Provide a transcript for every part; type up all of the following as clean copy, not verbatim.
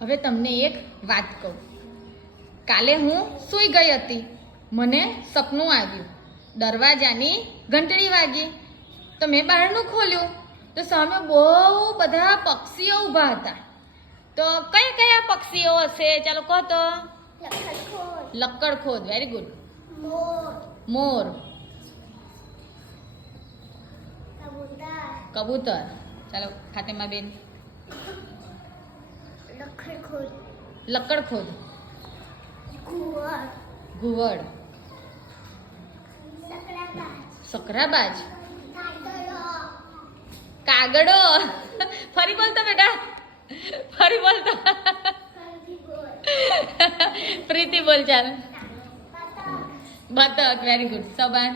હવે તમને એક વાત કહું. કાલે હું સૂઈ ગઈ હતી. મને સપનું આવ્યું. દરવાજાની ઘંટડી વાગી તો મેં બહારનું ખોલ્યું તો સામે બહુ બધા પક્ષીઓ ઊભા હતા. તો કયા કયા પક્ષીઓ હશે? ચાલો કહો તો. લક્કડખોદ, વેરી ગુડ. મોર, કબૂતર. ચાલો ફાતિમા બેન. લક્કડખોદ, ઘુવડ, સકરાબાજ, કાગડો. ફરી બોલતો બેટા, ફરી બોલતો. પ્રીતિ બોલ. ચાલ. બતક, વેરી ગુડ. સબાન,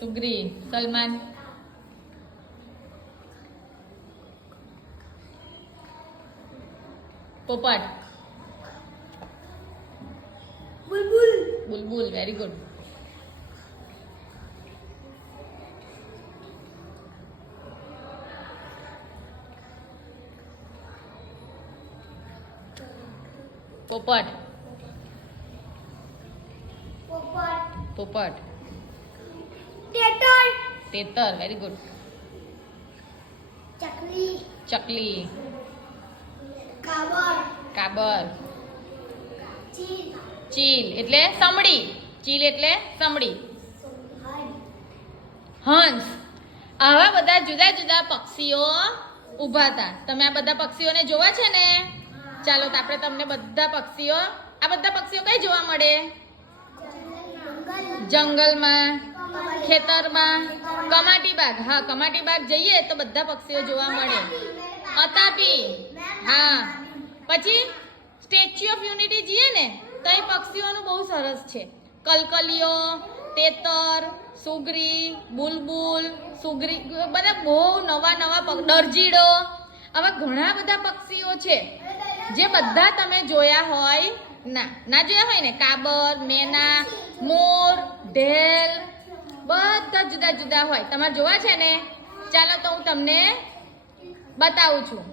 સુગ્રી. સલમાન, પોપટ, બુલબુલ, વેરી ગુડ. પોપટ, પોપટ. તેતર, વેરી ગુડ. ચકલી, કાબર. ચીલ એટલે સમડી. ચીલ એટલે સમડી. હંસ. આવા બધા જુદા જુદા પક્ષીઓ ઊભા હતા. તમે આ બધા પક્ષીઓને જોવા છે ને? ચાલો તો આપણે તમને બધા પક્ષીઓ, આ બધા પક્ષીઓ કઈ જોવા મળે? જંગલમાં, ખેતરમાં, કમાટી બાગ. હા, કમાટી બાગ જઈએ તો બધા પક્ષીઓ જોવા મળે. અતાપી. હા. પછી સ્ટેચ્યુ ઓફ યુનિટી જઈએ ને તો એ પક્ષીઓનું બહુ સરસ છે. કલકલિયો, તેતર, સુગરી, બુલબુલ, સુગરી, બધા બહુ નવા નવા દરજીડો. આવા ઘણા બધા પક્ષીઓ છે જે બધા તમે જોયા હોય ના જોયા હોય ને. કાબર, મેના, મોર, ઢેલ, બધા જુદા જુદા હોય. તમારે જોવા છે ને? ચાલો તો હું તમને બતાવું છું.